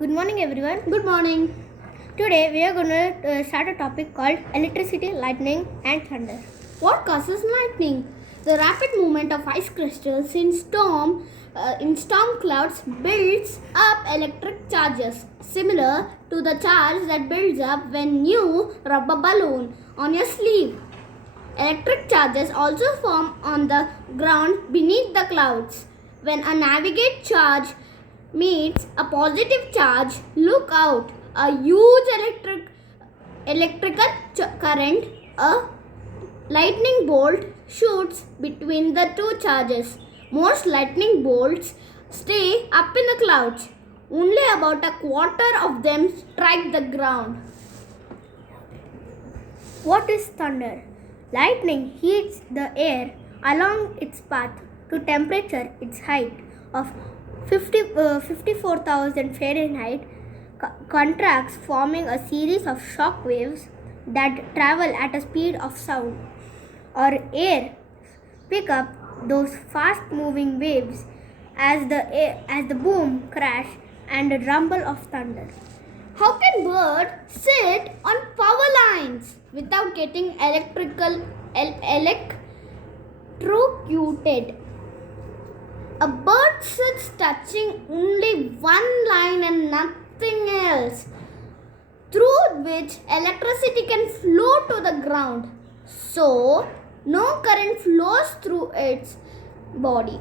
Good morning, everyone. Good morning. Today we are going to start a topic called electricity, lightning, and thunder. What causes lightning? The rapid movement of ice crystals in storm clouds builds up electric charges, similar to the charge that builds up when you rub a balloon on your sleeve. Electric charges also form on the ground beneath the clouds. When a navigate charge meets a positive charge, look out! A huge electrical current, a lightning bolt shoots between the two charges. Most lightning bolts stay up in the clouds. Only about a quarter of them strike the ground. What is thunder? Lightning heats the air along its path to temperature its height of 54,000 Fahrenheit, contracts, forming a series of shock waves that travel at a speed of sound. Or air pick up those fast moving waves as the boom, crash, and rumble of thunder. How can birds sit on power lines without getting electrocuted? A bird sits touching only one line and nothing else, through which electricity can flow to the ground. So, no current flows through its body.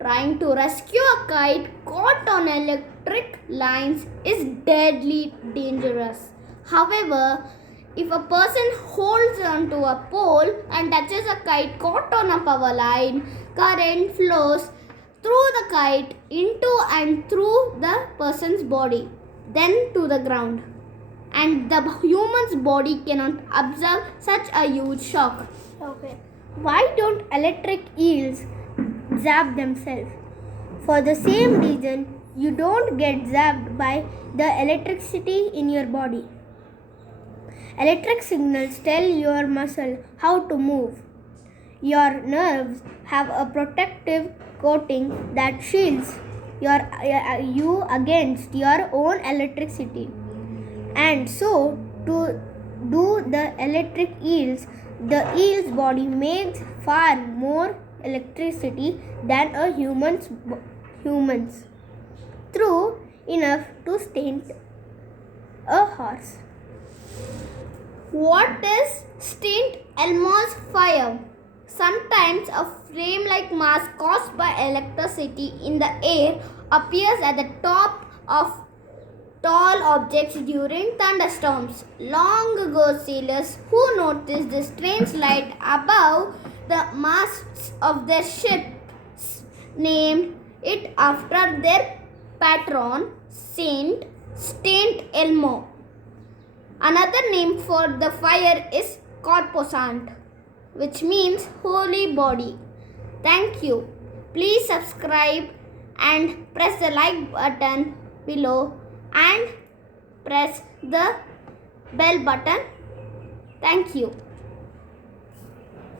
Trying to rescue a kite caught on electric lines is deadly dangerous. However, if a person holds onto a pole and touches a kite caught on a power line, current flows through the kite into and through the person's body, then to the ground. And the human's body cannot absorb such a huge shock. Okay. Why don't electric eels zap themselves? For the same reason, you don't get zapped by the electricity in your body. Electric signals tell your muscle how to move. Your nerves have a protective coating that shields you against your own electricity. And so, to do the electric eels, the eel's body makes far more electricity than a human's. True enough to stint a horse. What is St. Elmo's fire? Sometimes a flame-like mass caused by electricity in the air appears at the top of tall objects during thunderstorms. Long ago, sailors who noticed this strange light above the masts of their ships named it after their patron, Saint Elmo. Another name for the fire is corposant, which means holy body. Thank you. Please subscribe and press the like button below and press the bell button. Thank you.